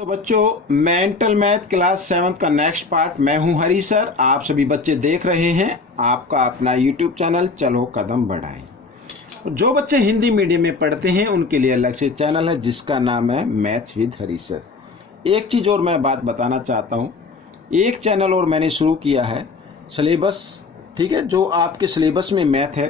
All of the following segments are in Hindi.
तो बच्चों, मेंटल मैथ क्लास 7 का नेक्स्ट पार्ट मैं हूं हरी सर। आप सभी बच्चे देख रहे हैं आपका अपना यूट्यूब चैनल चलो कदम बढ़ाएं। जो बच्चे हिंदी मीडियम में पढ़ते हैं उनके लिए अलग से चैनल है जिसका नाम है मैथ्स विद हरी सर। एक चीज़ और मैं बात बताना चाहता हूँ, एक चैनल और मैंने शुरू किया है सिलेबस, ठीक है, जो आपके सिलेबस में मैथ है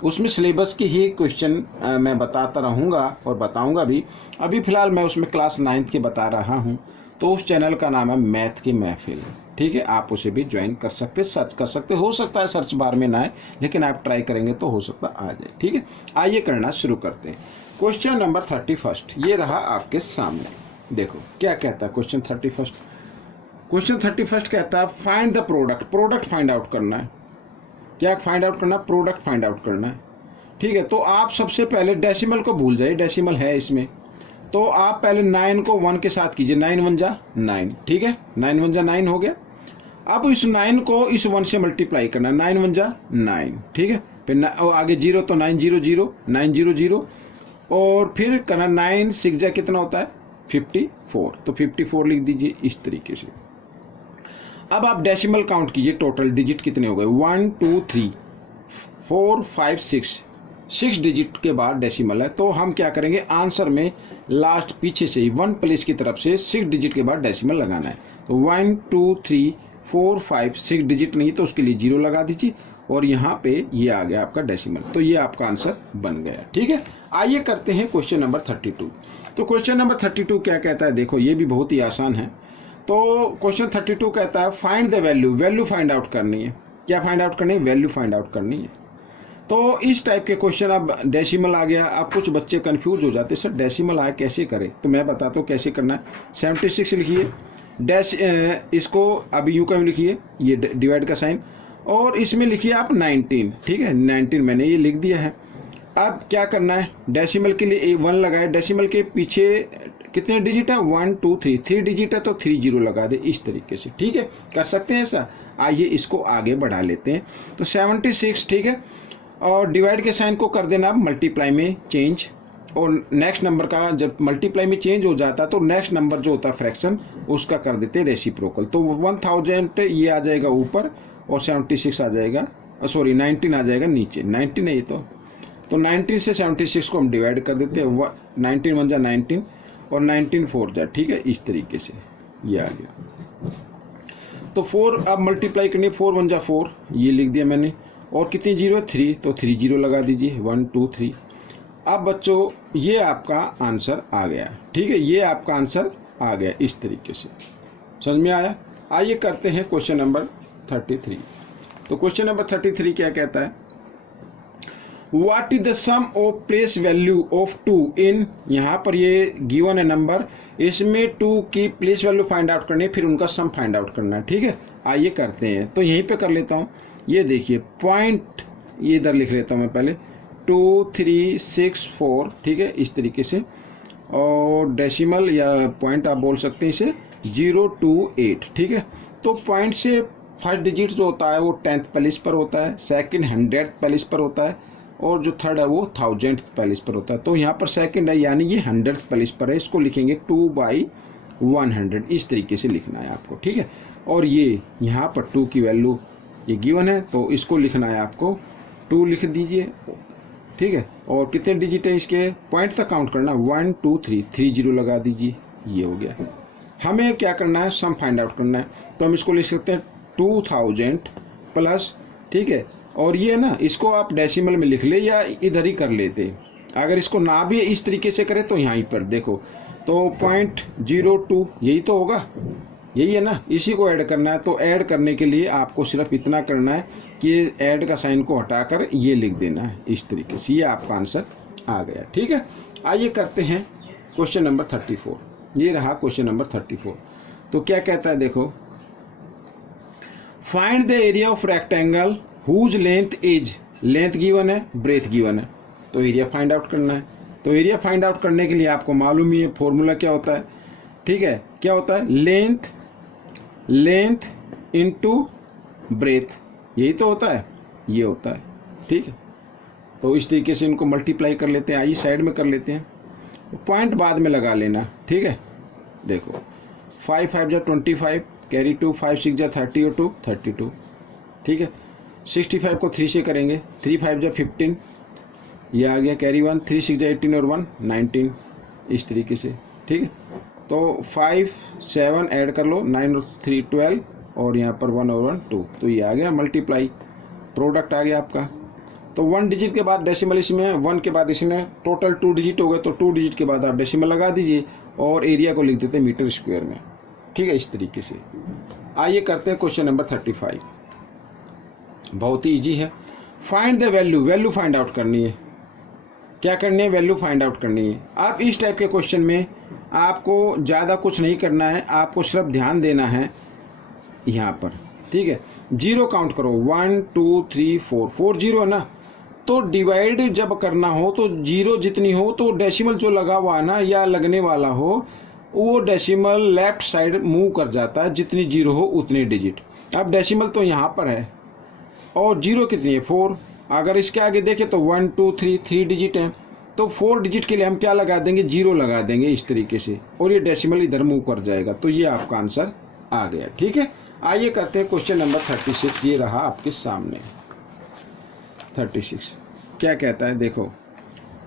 उसमें सिलेबस की ही क्वेश्चन मैं बताता रहूँगा और बताऊँगा भी। अभी फ़िलहाल मैं उसमें क्लास 9th के बता रहा हूँ। तो उस चैनल का नाम है मैथ की महफिल, ठीक है। आप उसे भी ज्वाइन कर सकते, सर्च कर सकते, हो सकता है सर्च बार में ना आए लेकिन आप ट्राई करेंगे तो हो सकता आ जाए, ठीक है। आइए करना शुरू करते हैं। क्वेश्चन नंबर 31 ये रहा आपके सामने। देखो क्या कहता है क्वेश्चन 31। क्वेश्चन 31 कहता है find the product find out करना है। क्या फाइंड आउट करना? प्रोडक्ट फाइंड आउट करना है, ठीक है। तो आप सबसे पहले डेसिमल को भूल जाइए, डेसिमल है इसमें। तो आप पहले 9 को 1 के साथ कीजिए, 9 1 जा 9, ठीक है, 9 1 जा 9 हो गया। अब इस 9 को इस 1 से मल्टीप्लाई करना, 9 1 जा 9, ठीक है। फिर आगे 0 तो 9 0 0 9 0 0 और फिर करना 9 6 जा कितना होता है 54, तो 54 लिख दीजिए इस तरीके से। अब आप डेसिमल काउंट कीजिए, टोटल डिजिट कितने हो गए 1 2 3 4 5 6 डिजिट के बाद डेसिमल है। तो हम क्या करेंगे, आंसर में लास्ट पीछे से ही 1 प्लेस की तरफ से 6 डिजिट के बाद डेसिमल लगाना है। तो 1 2 3 4 5 6 डिजिट नहीं तो उसके लिए 0 लगा दीजिए और यहाँ पे ये आ गया आपका डेसिमल। तो ये आपका आंसर बन गया, ठीक है। आइए करते हैं क्वेश्चन नंबर 32। तो क्वेश्चन नंबर 32 क्या कहता है, देखो ये भी बहुत ही आसान है। तो क्वेश्चन 32 कहता है find the value find out करनी है। क्या फाइंड आउट करनी है? वैल्यू फाइंड आउट करनी है। तो इस टाइप के क्वेश्चन, अब डेसिमल आ गया, अब कुछ बच्चे कंफ्यूज हो जाते हैं सर डेसिमल आया कैसे करें। तो मैं बताता हूँ कैसे करना है। 76 लिखिए, डैश इसको अभी यू का लिखिए, ये डिवाइड का साइन, और इसमें लिखिए आप 19, ठीक है। 19 मैंने ये लिख दिया है। अब क्या करना है, डेसिमल के लिए 1 लगाए, डेसिमल के पीछे कितने डिजिट है 1 2 3 डिजिट है तो 3 0 लगा दे इस तरीके से, ठीक है। कर सकते हैं ऐसा। आइए इसको आगे बढ़ा लेते हैं। तो 76, ठीक है, और डिवाइड के साइन को कर देना मल्टीप्लाई में चेंज, और नेक्स्ट नंबर का जब मल्टीप्लाई में चेंज हो जाता है तो नेक्स्ट नंबर जो होता है फ्रैक्शन उसका कर देते हैं रेसिप्रोकल। तो 1000 ये आ जाएगा ऊपर और 76 आ जाएगा, सॉरी 19 आ जाएगा नीचे, 19 है ये तो 19 से 76 को हम डिवाइड कर देते हैं। 19 1 जा 19 और 19 4 जा, ठीक है, इस तरीके से ये आ गया। तो 4 अब मल्टीप्लाई करनी, 4 1 जा 4 ये लिख दिया मैंने, और कितनी 0 3 तो 3 0 लगा दीजिए 1 2 3। अब बच्चों ये आपका आंसर आ गया, ठीक है, ये आपका आंसर आ गया इस तरीके से। समझ में आया? आइए करते हैं क्वेश्चन नंबर 33। तो क्वेश्चन नंबर 33 क्या कहता है, what is the sum of place value of 2 in, यहाँ पर ये गिवन है नंबर, इसमें 2 की प्लेस वैल्यू फाइंड आउट करनी है, फिर उनका सम फाइंड आउट करना है, ठीक है। आइए करते हैं। तो यहीं पे कर लेता हूँ, ये देखिए पॉइंट, ये इधर लिख लेता हूँ मैं पहले 2 3 6 4, ठीक है, इस तरीके से, और डेसिमल या पॉइंट आप बोल सकते हैं इसे 0 2 8, ठीक है। तो पॉइंट से फर्स्ट डिजिट जो होता है वो 10th प्लेस पर होता है, सेकंड 100th प्लेस पर होता है, और जो थर्ड है वो 1000th प्लेस पर होता है। तो यहाँ पर सेकंड है यानी ये 100th प्लेस पर है, इसको लिखेंगे 2/100, इस तरीके से लिखना है आपको, ठीक है। और ये यहाँ पर 2 की वैल्यू ये गिवन है तो इसको लिखना है आपको, 2 लिख दीजिए, ठीक है। और कितने डिजिट है इसके, पॉइंट तक काउंट करना, 1 2 3 3 0 लगा दीजिए, ये हो गया। हमें क्या करना है, सम फाइंड आउट करना है। तो हम इसको लिख सकते हैं 2000 प्लस, ठीक है, और ये ना इसको आप डेसिमल में लिख ले या इधर ही कर लेते। अगर इसको ना भी इस तरीके से करें तो यहाँ पर देखो, तो 0.02 यही तो होगा, यही है ना, इसी को ऐड करना है। तो ऐड करने के लिए आपको सिर्फ इतना करना है कि ऐड का साइन को हटाकर ये लिख देना है इस तरीके से, ये आपका आंसर आ गया, ठीक है। आइए करते हैं क्वेश्चन नंबर 34। ये रहा क्वेश्चन नंबर 34। तो क्या कहता है देखो, find the area of rectangle whose length is, length given है, ब्रेथ गिवन है, तो एरिया फाइंड आउट करना है। तो एरिया फाइंड आउट करने के लिए आपको मालूम ही है फॉर्मूला क्या होता है, ठीक है, क्या होता है, लेंथ इनटू ब्रेथ, यही तो होता है, ये होता है, ठीक है। तो इस तरीके से इनको मल्टीप्लाई कर लेते हैं, आइए साइड में कर लेते हैं, पॉइंट बाद में लगा लेना, ठीक है। देखो 5 5 जा 25, कैरी 2, 5 6 जा 30 और 2 32, ठीक है। 65 को 3 से करेंगे, 3 5 जा 15, ये आ गया कैरी 1, 3 6 जा 18 और 1 19, इस तरीके से, ठीक है। तो 5 7 ऐड कर लो, 9 और 3 12, और यहाँ पर 1 और 1 2, तो ये आ गया मल्टीप्लाई, प्रोडक्ट आ गया आपका। तो 1 डिजिट के बाद डेसिमल इसमें, 1 के बाद इसमें, टोटल 2 डिजिट हो गए, तो 2 डिजिट के बाद आप डेसिमल लगा दीजिए और एरिया को लिख देते हैं मीटर स्क्वायर में, ठीक है, इस तरीके से। आइए करते हैं क्वेश्चन नंबर 35, बहुत ही ईजी है। Find the value, value find out करनी है। क्या करनी है? वैल्यू फाइंड आउट करनी है। अब इस टाइप के क्वेश्चन में आपको ज़्यादा कुछ नहीं करना है, आपको सिर्फ ध्यान देना है यहाँ पर, ठीक है। जीरो काउंट करो, 1 2 3 4, 4 जीरो है ना, तो डिवाइड जब करना हो तो जीरो जितनी हो तो डेसिमल जो लगा हुआ है ना या लगने वाला हो, वो डेसिमल लेफ्ट साइड मूव कर जाता है, जितनी जीरो हो उतनी डिजिट। अब डेसिमल तो यहाँ पर है और जीरो कितनी है? 4। अगर इसके आगे देखें तो 1 2 3 डिजिट है, तो 4 डिजिट के लिए हम क्या लगा देंगे? जीरो लगा देंगे इस तरीके से, और ये डेसिमल इधर मूव कर जाएगा। तो ये आपका आंसर आ गया, ठीक है। आइए करते हैं क्वेश्चन नंबर 36, ये रहा आपके सामने 36। क्या कहता है? देखो,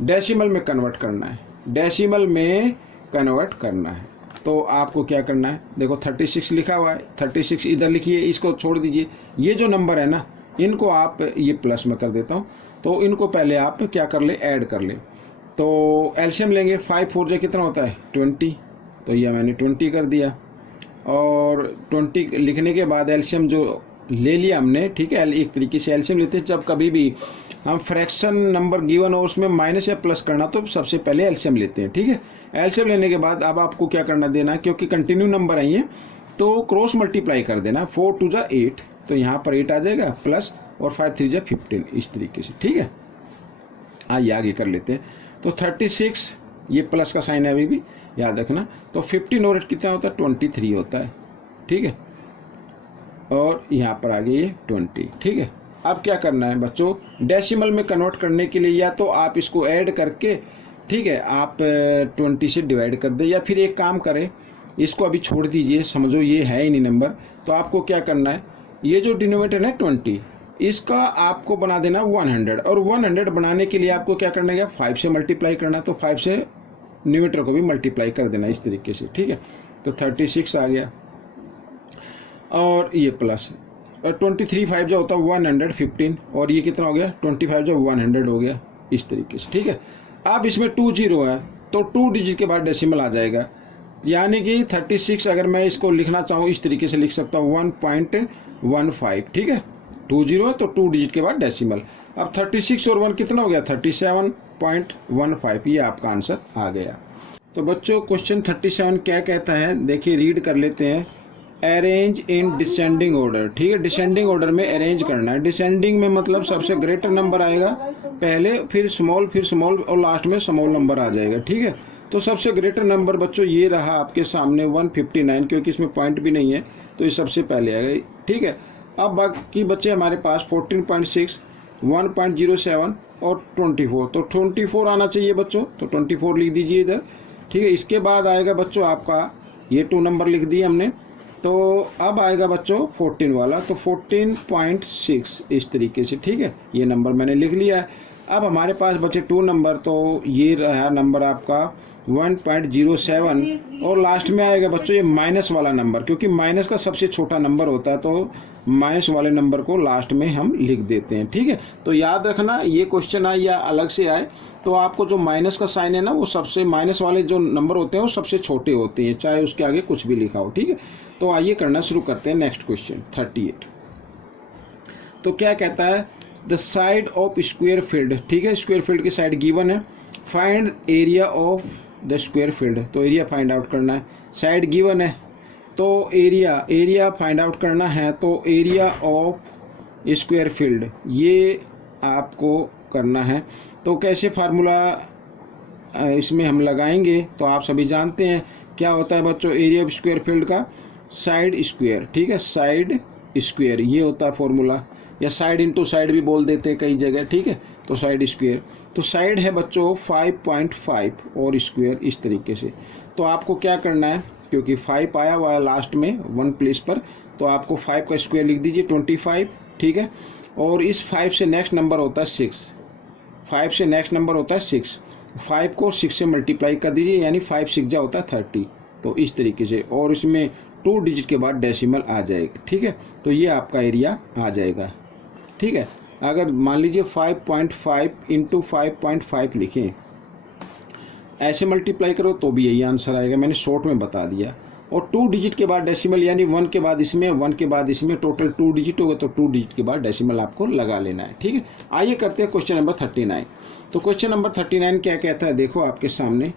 डेसिमल में कन्वर्ट करना है, डेसिमल में कन्वर्ट करना है, तो आपको क्या करना है? देखो 36 लिखा हुआ है, 36 इधर लिखिए, इसको छोड़ दीजिए। ये जो नंबर है ना, इनको आप, ये प्लस में कर देता हूँ, तो इनको पहले आप क्या कर ले? ऐड कर ले। तो एलसीएम लेंगे, 5 4 जा कितना होता है? 20, तो ये मैंने 20 कर दिया, और 20 लिखने के बाद एलसीएम जो ले लिया हमने, ठीक है। एक तरीके से एलसीएम लेते हैं जब कभी भी हम फ्रैक्शन नंबर गिवन हो उसमें माइनस या प्लस करना, तो सबसे पहले एलसीएम लेते हैं, ठीक है। एलसीएम लेने के बाद अब आपको क्या करना देना, क्योंकि कंटिन्यू नंबर है ये, तो क्रॉस मल्टीप्लाई कर देना। 4 2 जा 8, तो यहाँ पर 8 आ जाएगा, प्लस, और 5 3 जा 15, इस तरीके से, ठीक है। आइए आगे कर लेते हैं। तो 36, ये प्लस का साइन है, अभी भी याद रखना। तो 15 और 8 कितना होता है? 23 होता है, ठीक है। और यहाँ पर आ गया ये 20, ठीक है। अब क्या करना है बच्चों? डेसिमल में कन्वर्ट करने के लिए या तो आप इसको ऐड करके, ठीक है, आप 20 से डिवाइड कर दे, या फिर एक काम करें, इसको अभी छोड़ दीजिए, समझो ये है ही नहीं नंबर। तो आपको क्या करना है? ये जो डिनोमिनेटर है 20, इसका आपको बना देना 100, और 100 बनाने के लिए आपको क्या करना है? 5 से मल्टीप्लाई करना, तो 5 से न्यूमरेटर को भी मल्टीप्लाई कर देना, इस तरीके से, ठीक है। तो 36 आ गया, और ये प्लस, और 23 5 जो होता है 115, और ये कितना हो गया? 25 जो 100 हो गया, इस तरीके से, ठीक है। अब इसमें 2 जीरो है, तो 2 डिजिट के बाद डेसिमल आ जाएगा, यानी कि 36 अगर मैं इसको लिखना चाहूँ इस तरीके से लिख सकता हूँ 1.15, ठीक है। 2 जीरो है तो 2 डिजिट के बाद डेसिमल। अब 36 और 1 कितना हो गया? 37.15, ये आपका आंसर आ गया। तो बच्चों क्वेश्चन 37 क्या कहता है? देखिए रीड कर लेते हैं। अरेंज इन डिसेंडिंग ऑर्डर, ठीक है। डिसेंडिंग ऑर्डर में अरेंज करना है। डिसेंडिंग में मतलब सबसे ग्रेटर नंबर आएगा पहले, फिर स्मॉल, और लास्ट में स्मॉल नंबर आ जाएगा, ठीक है। तो सबसे ग्रेटर नंबर बच्चों ये रहा आपके सामने 159, क्योंकि इसमें पॉइंट भी नहीं है, तो ये सबसे पहले आएगा, ठीक है। अब बाकी बच्चे हमारे पास 14.6, 1.07 और 24, तो 24 आना चाहिए बच्चों, तो 24 लिख दीजिए इधर, ठीक है। इसके बाद आएगा बच्चों आपका, ये 2 नंबर लिख दिए हमने, तो अब आएगा बच्चों 14 वाला, तो 14.6 इस तरीके से, ठीक है। ये नंबर मैंने लिख लिया है। अब हमारे पास बचे 2 नंबर, तो ये रहा नंबर आपका 1.07, और लास्ट में आएगा बच्चों ये माइनस वाला नंबर, क्योंकि माइनस का सबसे छोटा नंबर होता है, तो माइनस वाले नंबर को लास्ट में हम लिख देते हैं, ठीक है। तो याद रखना, ये क्वेश्चन आए या अलग से आए, तो आपको जो माइनस का साइन है ना, वो सबसे, माइनस वाले जो नंबर होते हैं वो सबसे छोटे होते हैं, चाहे उसके आगे कुछ भी लिखा हो, ठीक है। तो आइए करना शुरू करते हैं नेक्स्ट क्वेश्चन 38। तो क्या कहता है? The side of square field, ठीक है। स्क्वायर फील्ड की साइड गिवन है, find area of the square field, तो एरिया फाइंड आउट करना है। साइड गिवन है तो एरिया फाइंड आउट करना है, तो एरिया ऑफ स्क्वायर फील्ड ये आपको करना है। तो कैसे फार्मूला इसमें हम लगाएंगे, तो आप सभी जानते हैं क्या होता है बच्चों एरिया ऑफ स्क्वायर फील्ड का? साइड स्क्वायर, ठीक है, साइड स्क्वायर ये होता है फॉर्मूला, या साइड इंटू साइड भी बोल देते हैं कई जगह, ठीक है। तो साइड स्क्वायर, तो साइड है बच्चों 5.5 और स्क्वायर इस तरीके से। तो आपको क्या करना है? क्योंकि 5 आया हुआ है लास्ट में 1 प्लेस पर, तो आपको 5 का स्क्वायर लिख दीजिए 25, ठीक है। और इस 5 से नेक्स्ट नंबर होता है 6, 5 से नेक्स्ट नंबर होता है 6, 5 को 6 से मल्टीप्लाई कर दीजिए, यानी 5 6 जा होता है 30। तो इस तरीके से, और इसमें 2 डिजिट के बाद डेसिमल आ जाएगा, ठीक है। तो ये आपका एरिया आ जाएगा, ठीक है। अगर मान लीजिए 5.5 इंटू 5.5 लिखें, ऐसे मल्टीप्लाई करो तो भी यही आंसर आएगा, मैंने शॉर्ट में बता दिया। और 2 डिजिट के बाद डेसिमल, यानी 1 के बाद इसमें, 1 के बाद इसमें, टोटल 2 डिजिट होगा, तो 2 डिजिट के बाद डेसिमल आपको लगा लेना है, ठीक है। आइए करते हैं क्वेश्चन नंबर 39। तो क्वेश्चन नंबर 39 क्या कहता है, देखो आपके सामने,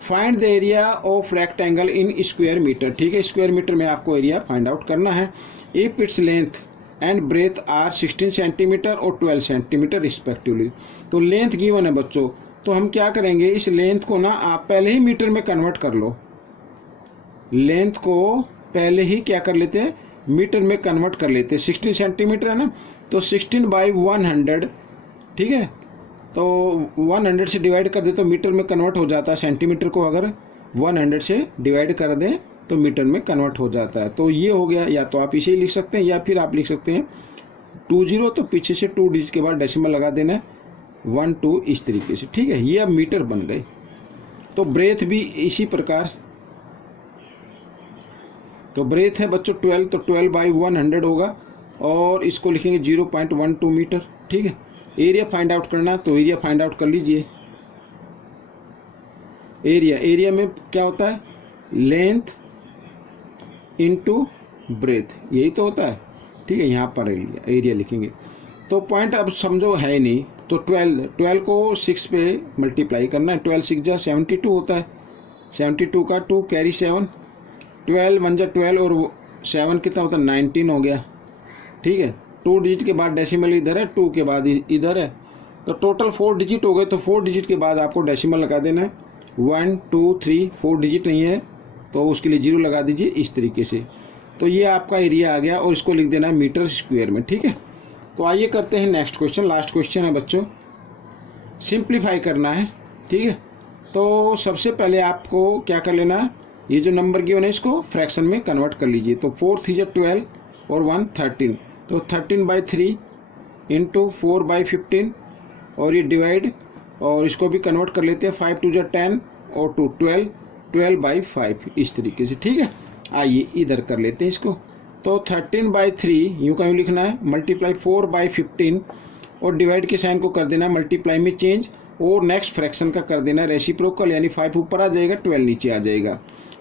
find the area of rectangle in square metre, ठीक है। स्क्वायर मीटर में आपको एरिया फाइंड आउट करना है। If its length and breadth are 16 centimetre और 12 सेंटीमीटर रिस्पेक्टिवली। तो लेंथ गिवन है बच्चों, तो हम क्या करेंगे, इस लेंथ को ना आप पहले ही मीटर में कन्वर्ट कर लो, लेंथ को पहले ही क्या कर लेते हैं, मीटर में कन्वर्ट कर लेते हैं। 16 सेंटीमीटर है ना, तो 16/100, ठीक है। तो 100 से डिवाइड कर दे तो मीटर में कन्वर्ट हो जाता है। सेंटीमीटर को अगर 100 से डिवाइड कर दें तो मीटर में कन्वर्ट हो जाता है। तो ये हो गया, या तो आप इसे ही लिख सकते हैं, या फिर आप लिख सकते हैं 20, तो पीछे से 2 डिजिट के बाद डेसिमल लगा देना है 1 2, इस तरीके से, ठीक है। ये अब मीटर बन गए। तो ब्रेथ भी इसी प्रकार, तो ब्रेथ है बच्चों 12, तो 12/100 होगा, और इसको लिखेंगे 0.12 मीटर, ठीक है। एरिया फाइंड आउट करना, तो एरिया फाइंड आउट कर लीजिए। एरिया में क्या होता है, लेंथ इनटू ब्रेथ, यही तो होता है, ठीक है। यहाँ पर एरिया लिखेंगे। तो पॉइंट अब समझो है नहीं, तो 12 को 6 पे मल्टीप्लाई करना है। 12 6 जा 72 होता है, 72 का 2 कैरी 7, 12 1 जा 12 और 7 कितना होता है 19 हो गया, ठीक है। 2 डिजिट के बाद डेसिमल इधर है, 2 के बाद इधर है, तो टोटल 4 डिजिट हो गए। तो 4 डिजिट के बाद आपको डेसिमल लगा देना है 1 2 3, 4 डिजिट नहीं है तो उसके लिए 0 लगा दीजिए, इस तरीके से। तो ये आपका एरिया आ गया, और इसको लिख देना है मीटर स्क्वायर में, ठीक है। तो आइए करते हैं नेक्स्ट क्वेश्चन, लास्ट क्वेश्चन है बच्चों, सिंप्लीफाई करना है, ठीक है। तो सबसे पहले आपको क्या कर लेना है, ये जो नंबर गिवन है इसको फ्रैक्शन में कन्वर्ट कर लीजिए। तो 4 3 जा 12 और 1 13, तो 13/3 इंटू 4/15, और ये डिवाइड, और इसको भी कन्वर्ट कर लेते हैं, 5 2 जा 10 और 2 12, 12/5, इस तरीके से, ठीक है। आइए इधर कर लेते हैं इसको। तो 13/3 यूँ का यूँ लिखना है, मल्टीप्लाई 4/15, और डिवाइड के साइन को कर देना है मल्टीप्लाई में चेंज, और नेक्स्ट फ्रैक्शन का कर देना है रेसिप्रोकल, यानी 5 ऊपर आ जाएगा, 12 नीचे आ जाएगा।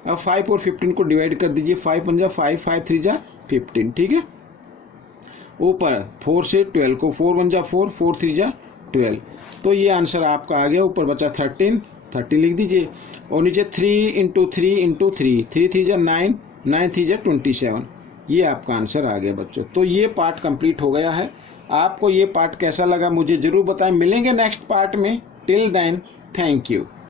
अब 5 और 15 को डिवाइड कर दीजिए, 5 1 जा 5, 5 3 जा 15, ठीक है। ऊपर 4 से 12 को 4 1 जा 4, 4 3 जा 12, तो ये आंसर आपका आ गया। ऊपर बचा 13 लिख दीजिए, और नीचे 3 इंटू 3 इंटू 3, 3 3 जा 9, 9 3 जा 27, ये आपका आंसर आ गया बच्चों। तो ये पार्ट कंप्लीट हो गया है। आपको ये पार्ट कैसा लगा मुझे ज़रूर बताएं। मिलेंगे नेक्स्ट पार्ट में। Till then, thank you.